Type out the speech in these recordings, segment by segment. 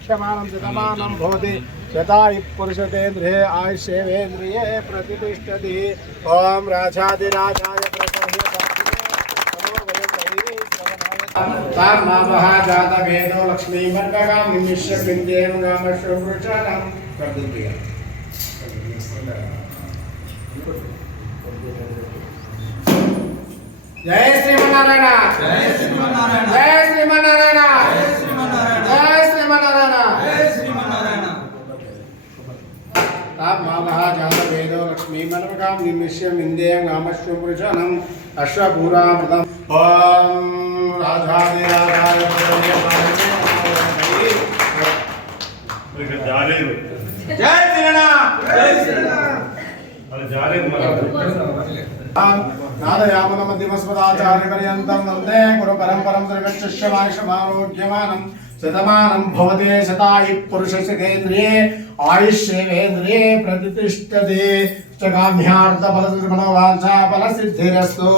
क्षमानं भवति। शतायि पुरुषतेन्द्रिये आयुष्येवेन्द्रिये प्रतिष्ठति। ॐ राजाधिराजाय तान्नामः जातवेदो लक्ष्मीवर्गकां निमिष्य बिन्देव नाम शुभृषणं జయ శ్రీమన్నారాయణ జయ శ్రీమన్నారాయణ జయ శ్రీమన్నారాయణ జయ శ్రీమన్నారాయణ తామహాజాతవేదో లక్ష్మీమనమకాం నిమిష్యం ఇందేయం గామశ్వం వృషణం అశ్వపూరామృతం ఓం రాధాదిరాజాయ ఇక జాలేదు జయ శ్రీరామ్ అది జాలేదు మరి నాదయామన नादयापनमधिमस्मदाचार्यपर्यन्तं वंदे गुरुपरम्परं सर्वशिष्यमायुषमारोग्यमानं शतमानं भवते शतायि पुरुषसिकेन्द्रिये आयुष्येवेन्द्रिये प्रतिष्ठते चकाम्यार्थफलनिर्मणवाञ्छाफलसिद्धिरस्तु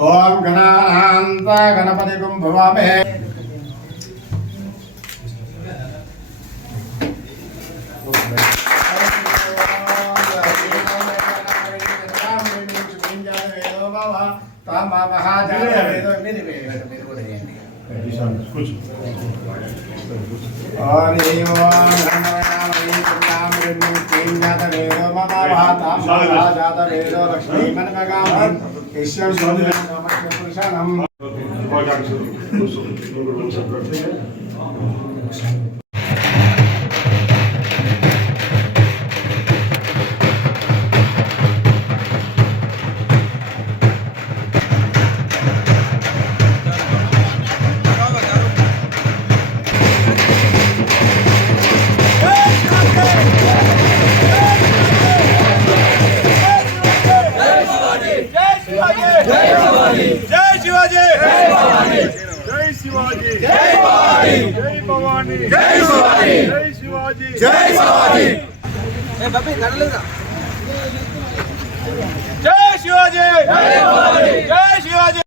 ॐ गणान्त गणपतिकुं भवामहे Thank you. ఓం గణానాంత గణపతి భవామే కూర్చో లక్ష్మీ శుభాకాంక్షలు కూర్చో. నువ్వు కూడా కూర్చో. జై జై శివాజీ జై భవానీ జై భవానీ జై శివాజీ జై శివాజీ జై శివాజీ జై శివాజీ జై శివాజీ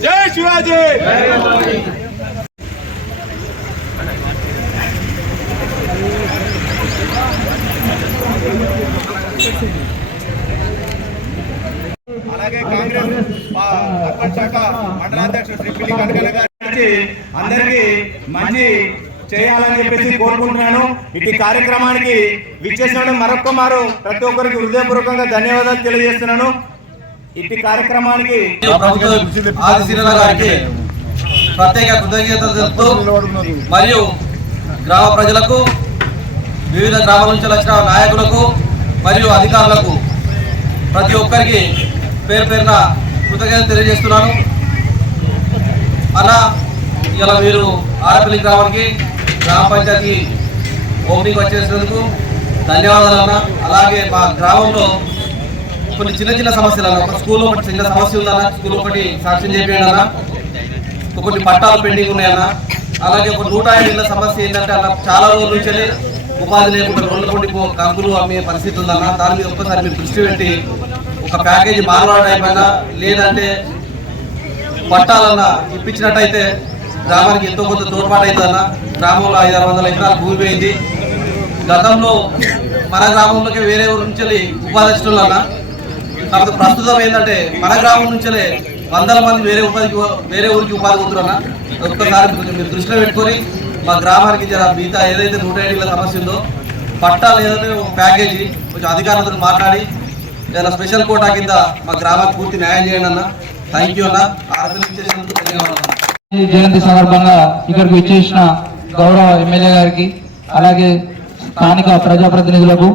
జై శివాజీ అలాగే కాంగ్రెస్ పా- అర్బన్ శాఖ మండలాధ్యక్షుడు శ్రీ పిల్లి కనకల గారి నుంచి అందరికీ మంచి చేయాలని చెప్పేసి కోరుకుంటున్నాను. ఇటు కార్యక్రమానికి విచ్చేసిన మరొక్క మారు ప్రతి ఒక్కరికి హృదయపూర్వకంగా ధన్యవాదాలు తెలియజేస్తున్నాను. ఇటు కార్యక్రమానికి గారికి ప్రత్యేక కృతజ్ఞతలు తెలుపుతూ మరియు గ్రామ ప్రజలకు వివిధ గ్రామాల నుంచి వచ్చిన నాయకులకు మరియు అధికారులకు ప్రతి ఒక్కరికి పేరు పేరున కృతజ్ఞతలు తెలియజేస్తున్నాను. అలా ఇలా మీరు ఆరపల్లి గ్రామానికి గ్రామ పంచాయతీ ఓపెనింగ్ వచ్చేసినందుకు ధన్యవాదాలు అన్న. అలాగే మా గ్రామంలో కొన్ని చిన్న చిన్న సమస్యలు అన్న. ఒక స్కూల్లో ఒకటి చిన్న సమస్య ఉందన్న. స్కూల్ ఒకటి సాక్ష్యం చేయండి అన్న. ఒకటి పట్టాలు పెండింగ్ ఉన్నాయన్న అలాగే ఒక నూట ఐదు సమస్య ఏంటంటే అన్న చాలా రోజుల నుంచి ఉపాధి లేకుండా రోడ్ల కొండి కంకులు అమ్మే పరిస్థితి ఉందన్న. దాని మీద ఒక్కసారి మీరు దృష్టి పెట్టి ఒక ప్యాకేజీ మారవాడైపోయినా లేదంటే పట్టాలన్నా ఇప్పించినట్టయితే గ్రామానికి ఎంతో కొంత తోడ్పాటు అవుతుందన్న. గ్రామంలో ఐదు ఆరు వందల ఎకరాలు భూమి పోయింది. గతంలో మన గ్రామంలోకి వేరే ఊరి నుంచి ఉపాధి ఇస్తున్నా కాకపోతే ప్రస్తుతం ఏంటంటే మన గ్రామం నుంచే వందల మంది వేరే ఉపాధికి వేరే ఊరికి ఉపాధి పోతున్నా ఒక్కసారి కొంచెం మీరు దృష్టిలో పెట్టుకొని మా గ్రామానికి జర మిగతా ఏదైతే నూట ఏడుల సమస్య ఉందో పట్టాలు ఏదైతే ఒక ప్యాకేజీ కొంచెం అధికారులతో మాట్లాడి చాలా స్పెషల్ కోటా కింద మా గ్రామానికి పూర్తి న్యాయం చేయండి అన్న. థ్యాంక్ యూ అన్న. ధన్యవాదాలు జయంతి సందర్భంగా ఇక్కడికి ఇచ్చేసిన గౌరవ ఎమ్మెల్యే గారికి అలాగే స్థానిక ప్రజాప్రతినిధులకు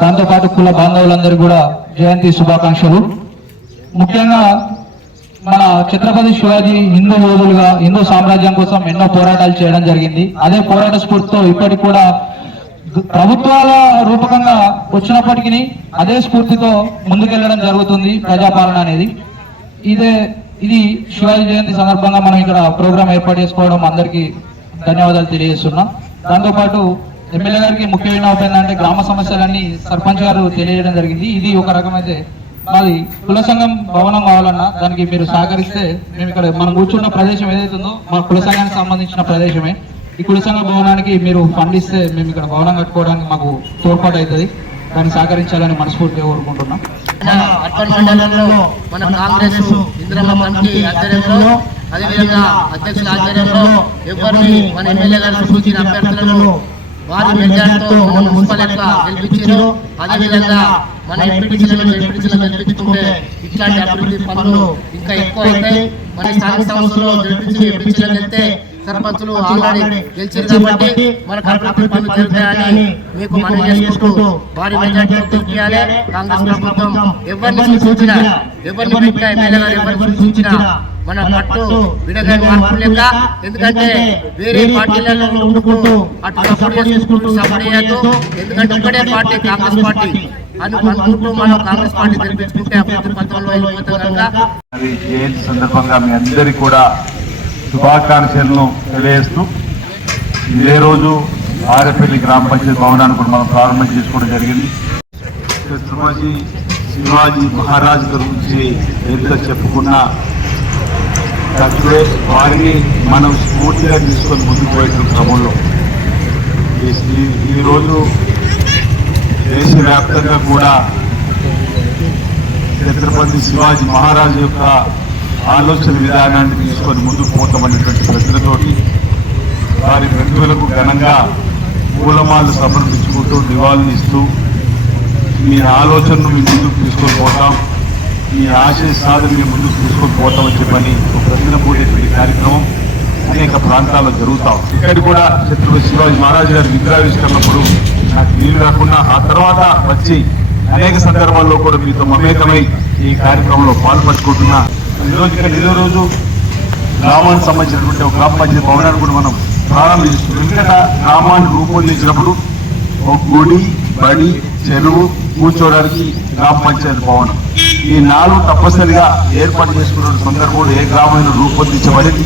దాంతోపాటు కుల బాంధవులందరికీ కూడా జయంతి శుభాకాంక్షలు. ముఖ్యంగా మన ఛత్రపతి శివాజీ హిందూ యోధులుగా హిందూ సామ్రాజ్యం కోసం ఎన్నో పోరాటాలు చేయడం జరిగింది. అదే పోరాట స్ఫూర్తితో ఇప్పటికి కూడా ప్రభుత్వాల రూపకంగా వచ్చినప్పటికీ అదే స్ఫూర్తితో ముందుకెళ్ళడం జరుగుతుంది ప్రజాపాలన అనేది. ఇదే ఇది శివాజీ జయంతి సందర్భంగా మనం ఇక్కడ ప్రోగ్రాం ఏర్పాటు చేసుకోవడం అందరికీ ధన్యవాదాలు తెలియజేస్తున్నాం. దాంతోపాటు ఎమ్మెల్యే గారికి ముఖ్య విన్నపం ఏంటంటే గ్రామ సమస్యలన్నీ సర్పంచ్ గారు తెలియజేయడం జరిగింది. ఇది ఒక రకమైతే మాది కుల సంఘం భవనం కావాలన్నా దానికి మీరు సహకరిస్తే మేము ఇక్కడ మనం కూర్చున్న ప్రదేశం ఏదైతే ఉందో మా కుల సంఘానికి సంబంధించిన ప్రదేశమే. ఈ కుల భవనానికి మీరు ఫండ్ ఇస్తే మేము ఇక్కడ భవనం కట్టుకోవడానికి మాకు తోడ్పాటు అవుతుంది. దాన్ని సహకరించాలని మనస్ఫూర్తిగా కోరుకుంటున్నాం. అర్బన్ మండలంలో మన కాంగ్రెస్ ఇందిరమ్మ కమిటీ ఆధ్వర్యంలో అదేవిధంగా అధ్యక్షుల ఆధ్వర్యంలో ఎవరిని మన ఎమ్మెల్యే గారు సూచించిన అభ్యర్థులను వారి మెజార్టీతో మన మున్సిపల్ యొక్క గెలిపించారు. అదేవిధంగా మన ఎంపీటీసీలను ఎంపీటీసీలను గెలిపించుకుంటే ఇట్లాంటి అభివృద్ధి పనులు ఇంకా ఎక్కువ అయితే మన స్థానిక సంస్థలో గెలిపించి ఎంపీటీసీలను వెళ్తే సర్పంచులు ఆల్రెడీ గెలిచారు కాబట్టి పనులు జరుగుతాయని మీకు మనం చేసుకుంటూ వారి కాంగ్రెస్ ప్రభుత్వం ఎవరిని సూచన ఎవరిని పెట్టినా ఎమ్మెల్యే గారు ఎవరిని సూచన మన పట్టు విడగా ఎందుకంటే వేరే పార్టీలలో ఉండుకుంటూ అటు సపోర్ట్ చేసుకుంటూ సపోర్ట్ చేయొద్దు ఎందుకంటే ఒకటే పార్టీ కాంగ్రెస్ పార్టీ. అని అనుకుంటూ మనం కాంగ్రెస్ పార్టీ అభివృద్ధి పథంలో జయంతి సందర్భంగా మీ అందరికీ కూడా శుభాకాంక్షలను తెలియజేస్తూ ఇదే రోజు ఆరపల్లి గ్రామ పంచాయతీ భవనాన్ని కూడా మనం ప్రారంభం చేసుకోవడం జరిగింది. ఛత్రపతి శివాజీ మహారాజ్ గురించి ఎంత చెప్పుకున్నా తక్కువే వారిని మనం స్ఫూర్తిగా తీసుకొని ముందుకు పోయిన క్రమంలో ఈ- ఈ- ఈరోజు దేశవ్యాప్తంగా కూడా ఛత్రపతి శివాజీ మహారాజు యొక్క ఆలోచన విధానాన్ని తీసుకొని ముందుకు పోతామనేటువంటి ప్రజలతోటి వారి బంధువులకు ఘనంగా పూలమాలు సమర్పించుకుంటూ నివాళులు ఇస్తూ మీ ఆలోచనను మీ ముందుకు తీసుకొని పోతాం. మీ ఆశయ సాధన మీ ముందుకు తీసుకొని పోతామని చెప్పని ప్రజల పోయేటువంటి కార్యక్రమం. అనేక ప్రాంతాల్లో జరుగుతాం ఇక్కడ కూడా ఛత్రపతి శివాజీ మహారాజు గారి విగ్రహావిష్కరణప్పుడు నాకు వీలు కాకుండా ఆ తర్వాత వచ్చి అనేక సందర్భాల్లో కూడా మీతో మమేకమై ఈ కార్యక్రమంలో పాల్పంచుకుంటున్నా. ఈరోజు ఇక్కడ ఇదే రోజు గ్రామానికి సంబంధించినటువంటి ఒక గ్రామ పంచాయతీ భవనాన్ని కూడా మనం ప్రారంభిస్తున్నాం ఎందుకంటే గ్రామాన్ని రూపొందించినప్పుడు ఒక గుడి బడి చెరువు కూర్చోవడానికి గ్రామ పంచాయతీ భవనం. ఈ నాలుగు తప్పనిసరిగా ఏర్పాటు చేసుకున్న సందర్భంలో ఏ గ్రామంలో రూపొందించబడింది.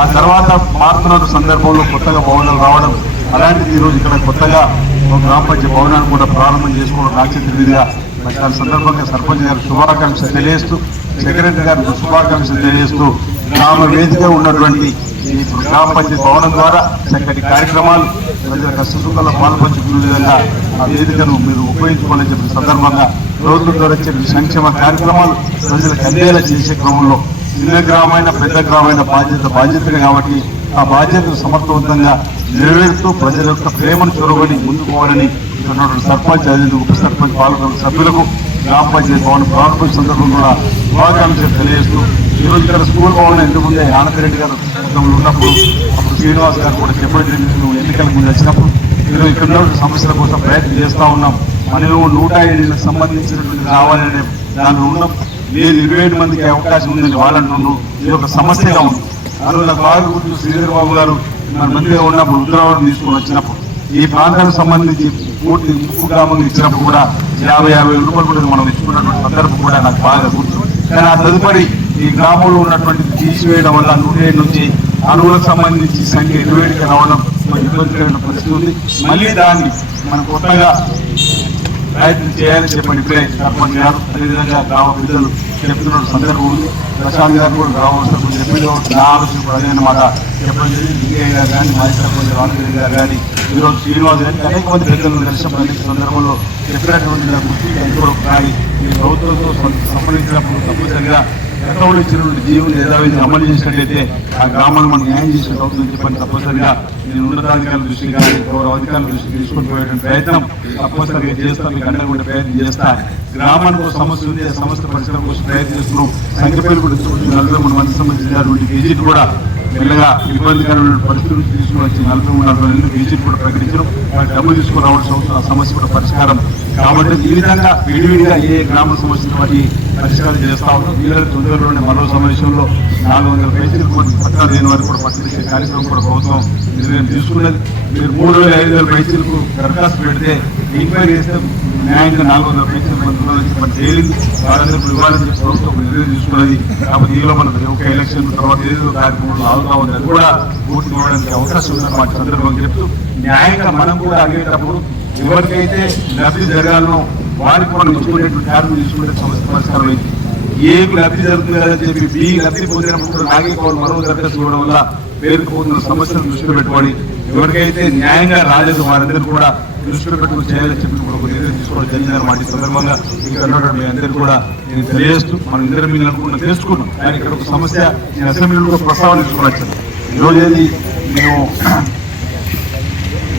ఆ తర్వాత మారుతున్న సందర్భంలో కొత్తగా భవనాలు రావడం అలాంటిది ఈరోజు ఇక్కడ కొత్తగా ఒక గ్రామ పంచాయతీ భవనాన్ని కూడా ప్రారంభం చేసుకోవడం రాక్షత్రి విధిగా మరి దాని సందర్భంగా సర్పంచ్ గారు శుభాకాంక్షలు తెలియజేస్తూ సెక్రటరీ గారు శుభాకాంక్షలు తెలియజేస్తూ గ్రామ వేదిక ఉన్నటువంటి ఈ గ్రామ పంచాయతీ భవనం ద్వారా చక్కటి కార్యక్రమాలు ప్రజల కష్ట పాల్పంచుకునే విధంగా ఆ వేదికను మీరు ఉపయోగించుకోవాలని చెప్పిన సందర్భంగా ప్రభుత్వం ద్వారా వచ్చే సంక్షేమ కార్యక్రమాలు ప్రజలకు అందేలా చేసే క్రమంలో చిన్న గ్రామైన పెద్ద గ్రామైన బాధ్యత బాధ్యతగా కాబట్టి ఆ బాధ్యతను సమర్థవంతంగా నెరవేరుతూ ప్రజల యొక్క ప్రేమను చొరవని ముందుకోవాలని ఇక్కడ సర్పంచ్ అదే ఉప సర్పంచ్ పాల్గొన్న సభ్యులకు గ్రామ పంచాయతీ భవన్ ప్రారంభ సందర్భంగా కూడా శుభాకాంక్షలు తెలియజేస్తూ ఈరోజు ఇక్కడ స్కూల్ భవన్ ఎందుకుంది ఆనందరెడ్డి గారు ఉన్నప్పుడు అప్పుడు శ్రీనివాస్ గారు కూడా చెప్పడం జరిగింది. నువ్వు ఎన్నికల ముందు వచ్చినప్పుడు ఈరోజు ఇక్కడ ఉన్న సమస్యల కోసం ప్రయత్నం చేస్తూ ఉన్నాం. మనలో నూట ఐదులకు సంబంధించినటువంటి రావాలనే దానిలో ఉన్నాం. లేదు ఇరవై ఏడు మందికి అవకాశం ఉందని వాళ్ళంటున్నారు. ఇది ఒక సమస్యగా ఉంది. అందువల్ల నాకు బాగా గుర్తు శ్రీధర్ బాబు గారు మన మందిగా ఉన్నప్పుడు ఉత్తరావడం తీసుకొని వచ్చినప్పుడు ఈ ప్రాంతానికి సంబంధించి పూర్తి ముప్పు గ్రామం ఇచ్చినప్పుడు కూడా యాభై యాభై రూపాయలు కూడా మనం ఇచ్చుకున్నటువంటి సందర్భం కూడా నాకు బాగా గుర్తు. కానీ ఆ తదుపరి ఈ గ్రామంలో ఉన్నటువంటి తీసివేయడం వల్ల నూనె నుంచి అణువులకు సంబంధించి సంఖ్య ఇరవై రావడం ఇబ్బందికరమైన పరిస్థితి ఉంది. మళ్ళీ దాన్ని మనం కొత్తగా ప్రయత్నం చేయాలని చెప్పండి ఇప్పుడే సర్పంచ్ గారు అదేవిధంగా గ్రామ పెద్దలు చెప్తున్న సందర్భం ఉంది. ప్రశాంత్ గారు కూడా గ్రామ సర్పంచ్ చెప్పిన నా ఆలోచన కూడా అదే అన్నమాట. చెప్పడం జరిగింది ఇంకే గారు కానీ మాజీ సర్పంచ్ రామగిరి గారు కానీ ఈరోజు శ్రీనివాస్ గారికి అనేక మంది ప్రజలను కలిసిన సందర్భంలో చెప్పినటువంటి నా ఈ ప్రభుత్వంతో సంబంధించినప్పుడు తప్పనిసరిగా గతంలో ఇచ్చినటువంటి జీవులు యథావిధి అమలు చేసినట్లయితే ఆ గ్రామాన్ని మనం న్యాయం చేసినట్టు అవుతుందని చెప్పని తప్పనిసరిగా నేను ఉన్నతాధికారుల దృష్టికి కానీ గౌరవ అధికారుల దృష్టికి తీసుకొని పోయేటువంటి ప్రయత్నం తప్పనిసరిగా చేస్తా మీకు అందరూ ప్రయత్నం చేస్తా. గ్రామానికి ఒక సమస్య ఉంది ఆ సమస్య పరిశ్రమ కోసం ప్రయత్నిస్తున్నాం. కూడా ఇచ్చినటువంటి నలభై మూడు మంది సంబంధించినటువంటి విజిట్ కూడా మెల్లగా ఇబ్బందికరమైన పరిస్థితులు తీసుకుని వచ్చి నలభై మూడు నలభై రెండు బీజేపీ కూడా ప్రకటించడం డబ్బు డబ్బులు తీసుకుని రావాల్సిన అవసరం ఆ సమస్య కూడా పరిష్కారం. కాబట్టి ఈ విధంగా విడివిడిగా ఏ గ్రామ సమస్యలు వాటి పరిష్కారం చేస్తా ఉన్నాం. వీళ్ళ తొందరలోనే మరో సమావేశంలో నాలుగు వందల పేజీలు పట్టాలు లేని వారికి కూడా పట్టించే కార్యక్రమం కూడా ప్రభుత్వం నిర్ణయం తీసుకున్నది. మీరు మూడు వేల ఐదు వేల పేజీలకు దరఖాస్తు పెడితే ఎంక్వైరీ చేస్తే న్యాయంగా నాలుగు వందల పెన్షన్ మన తేలింది వారందరూ ఇవ్వాలని చెప్పి ప్రభుత్వం నిర్ణయం తీసుకున్నది. కాబట్టి ఈలో మన ఒక ఎలక్షన్ తర్వాత ఏదో కార్యక్రమంలో ఆగుతా ఉంది అది కూడా పూర్తి ఇవ్వడానికి అవకాశం ఉందన్నమాట సందర్భంగా చెప్తూ న్యాయంగా మనం కూడా అడిగేటప్పుడు ఎవరికైతే లబ్ధి జరగాలనో వారికి మనం ఇచ్చుకునేటువంటి కార్మికులు తీసుకునే సమస్య పరిష్కారం అయింది. ఏ లబ్ధి జరుగుతుంది అని చెప్పి బి లబ్ధి పొందినప్పుడు కూడా నాగే మరో దరఖాస్తు ఇవ్వడం వల్ల పేరుకుపోతున్న సమస్యను దృష్టిలో పెట్టుకొని ఎవరికైతే న్యాయంగా రాలేదు వారందరూ కూడా దృష్టిలో పెట్టుకుని చేయాలని చెప్పి కూడా ఒక నిర్ణయం మాట సందర్భంగా ఇక్కడ ఉన్నటువంటి మీ అందరూ కూడా నేను తెలియజేస్తూ మనం ఇద్దరు మీరు అనుకున్న తెలుసుకున్నాం. కానీ ఇక్కడ ఒక సమస్య నేను అసెంబ్లీలో కూడా ప్రస్తావన తీసుకుని వచ్చాను. ఈరోజు ఏది? మేము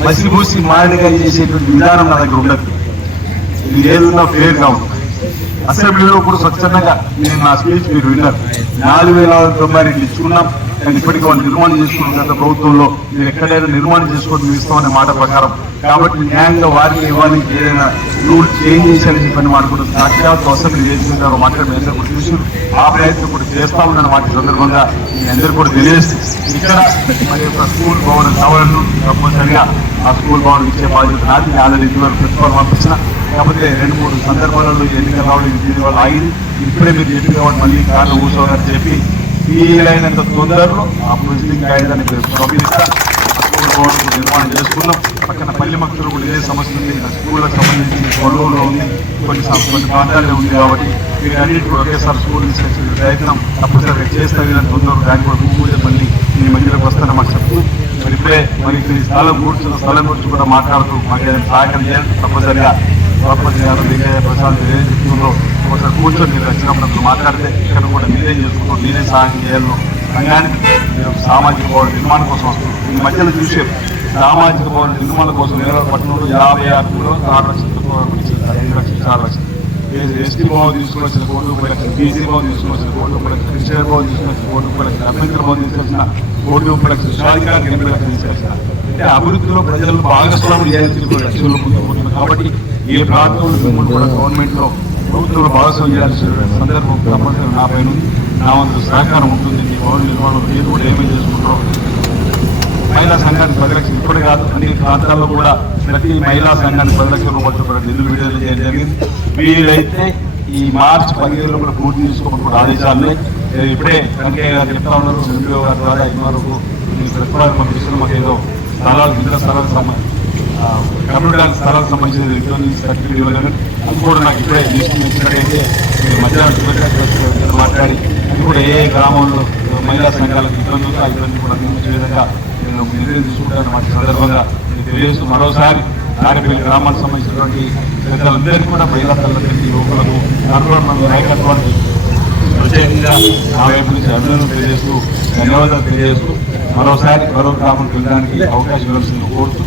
మసిపూసి మారడిగా చేసేటువంటి విధానం నా దగ్గర ఉండదు. ఇది ఏదన్నా ఫేర్గా అసెంబ్లీలో కూడా స్వచ్ఛందంగా నేను నా స్పీచ్ మీరు విన్నారు. నాలుగు వేల తొంభై రెండు ఇచ్చుకున్నాం. నేను ఇప్పటికీ వాళ్ళు నిర్మాణం చేసుకున్న గత ప్రభుత్వంలో మీరు ఎక్కడైనా నిర్మాణం చేసుకొని మీరు ఇస్తామనే మాట ప్రకారం కాబట్టి న్యాయంగా వారికి ఇవ్వాలి ఏదైనా రూల్ చేంజ్ చేశారని చెప్పని మాట్లాడుకుంటున్నారు సాక్షాత్ అసెంబ్లీ చేసుకుంటారో మాట్లాడి మీ అందరూ కూడా ఆ ప్రయత్నం కూడా చేస్తా ఉన్నాను మాట సందర్భంగా మీ అందరూ కూడా తెలియజేస్తుంది ఇక్కడ మరి యొక్క స్కూల్ భవనం కావాలను తప్పనిసరిగా ఆ స్కూల్ భవనం ఇచ్చే బాధ్యత నాది. ఆల్రెడీ ఇటువంటి ప్రిన్సిపల్ పంపించిన కాకపోతే రెండు మూడు సందర్భాలలో ఎన్నికలు రావడం దీనివల్ల ఆగింది. ఇప్పుడే మీరు ఎన్నిక కాబట్టి మళ్ళీ కారణం కూర్చోవాలని చెప్పి వీలైనంత తొందరలో ఆ ప్రొసీడింగ్ కాగితాన్ని పంపిస్తా. ఆ నిర్మాణం చేసుకున్నాం. పక్కన పల్లె మక్కులు కూడా ఇదే సమస్య ఉంది. ఆ సంబంధించి కొలువులో ఉంది. కొన్ని కొన్ని ప్రాంతాల్లో ఉంది కాబట్టి మీరు అన్నిటి కూడా ఒకేసారి స్కూల్ తీసుకొచ్చే ప్రయత్నం తప్పనిసరిగా చేస్తా. వీళ్ళని తొందరగా దాన్ని కూడా పూజ మళ్ళీ మీ మధ్యలోకి వస్తాను మాకు చెప్తూ మరి ఇప్పుడే మరి ఈ స్థలం కూర్చున్న స్థలం గురించి కూడా మాట్లాడుతూ మాకు ఏదైనా సహాయం చేయాలి. తప్పనిసరిగా గవర్నమెంట్ గారు విజయ ప్రసాద్ చెప్తుందో ఒకసారి కూర్చొని మీరు వచ్చినప్పుడు మాట్లాడితే ఇక్కడ కూడా మీరే చేసుకుంటూ మీరే సాయం చేయాలి రంగానికి మీరు సామాజిక భవన నిర్మాణం కోసం వస్తుంది ఈ మధ్యలో చూసే సామాజిక భవన నిర్మాణం కోసం నిలవ పట్టణంలో యాభై ఆరు కూడా ఆరు లక్షలతో ఐదు లక్షలు ఆరు లక్షలు. ఎస్టీ భవన్ తీసుకుని వచ్చిన కోటి రూపాయలు లక్షలు బీసీ భవన్ తీసుకుని వచ్చిన కోటి రూపాయలు లక్షలు క్రిస్టియన్ భవన్ తీసుకుని వచ్చిన కోటి రూపాయలు లక్షలు అంబేద్కర్ భవన్ తీసుకొచ్చిన కోటి రూపాయలు లక్షలు షాదికానికి ఎనభై లక్షలు తీసుకొచ్చిన. అంటే అభివృద్ధిలో ప్రజలు భాగస్వామ్యం చేయాలని లక్ష్యంలో ముందుకు కాబట్టి ఏ ప్రాంతంలో కూడా గవర్నమెంట్లో ప్రభుత్వంలో భాగస్వామ్యం చేయాల్సిన సందర్భం తప్పనిసరి నా పైన నా వంతు సహకారం ఉంటుంది. మీ భవన నిర్మాణం మీరు కూడా ఏమేమి చేసుకుంటారో మహిళా సంఘానికి పది లక్షలు ఇప్పుడు కాదు. అన్ని ప్రాంతాల్లో కూడా ప్రతి మహిళా సంఘానికి పది లక్షల రూపాయలు చొప్పున నిధులు విడుదల చేయడం జరిగింది. వీలైతే ఈ మార్చి పదిహేను కూడా పూర్తి చేసుకోమని ఆదేశాలని ఇప్పుడే వెంకయ్య గారు చెప్తా ఉన్నారు. ఎంపీఓ గారి ద్వారా ఈ వరకు ప్రతిపాదన పంపిస్తున్న. మాకు ఏదో స్థలాలు ఇతర స్థలాలకు సంబంధించి కమ్యూనిటీ స్థలాలకు సంబంధించిన సర్టిఫికేట్ ఇవ్వలేదు అది కూడా నాకు ఇప్పుడే లిస్ట్ ఇచ్చినట్టయితే మీరు మధ్యాహ్నం మాట్లాడి అది కూడా ఏ గ్రామంలో మహిళా సంఘాలకు ఇబ్బంది ఉందో ఆ ఇబ్బంది కూడా నిర్మించే విధంగా నేను నిర్ణయం తీసుకుంటాను వాటి సందర్భంగా మీకు తెలియజేస్తూ మరోసారి తాడేపల్లి గ్రామానికి సంబంధించినటువంటి పెద్దలందరికీ కూడా మహిళా తల్లిదండ్రులకి యువకులకు అనుభవం నాయకత్వానికి ప్రత్యేకంగా నా వైపు నుంచి అభినందనలు తెలియజేస్తూ ధన్యవాదాలు తెలియజేస్తూ మరోసారి మరో గ్రామానికి వెళ్ళడానికి అవకాశం ఇవ్వాల్సింది కోరుతూ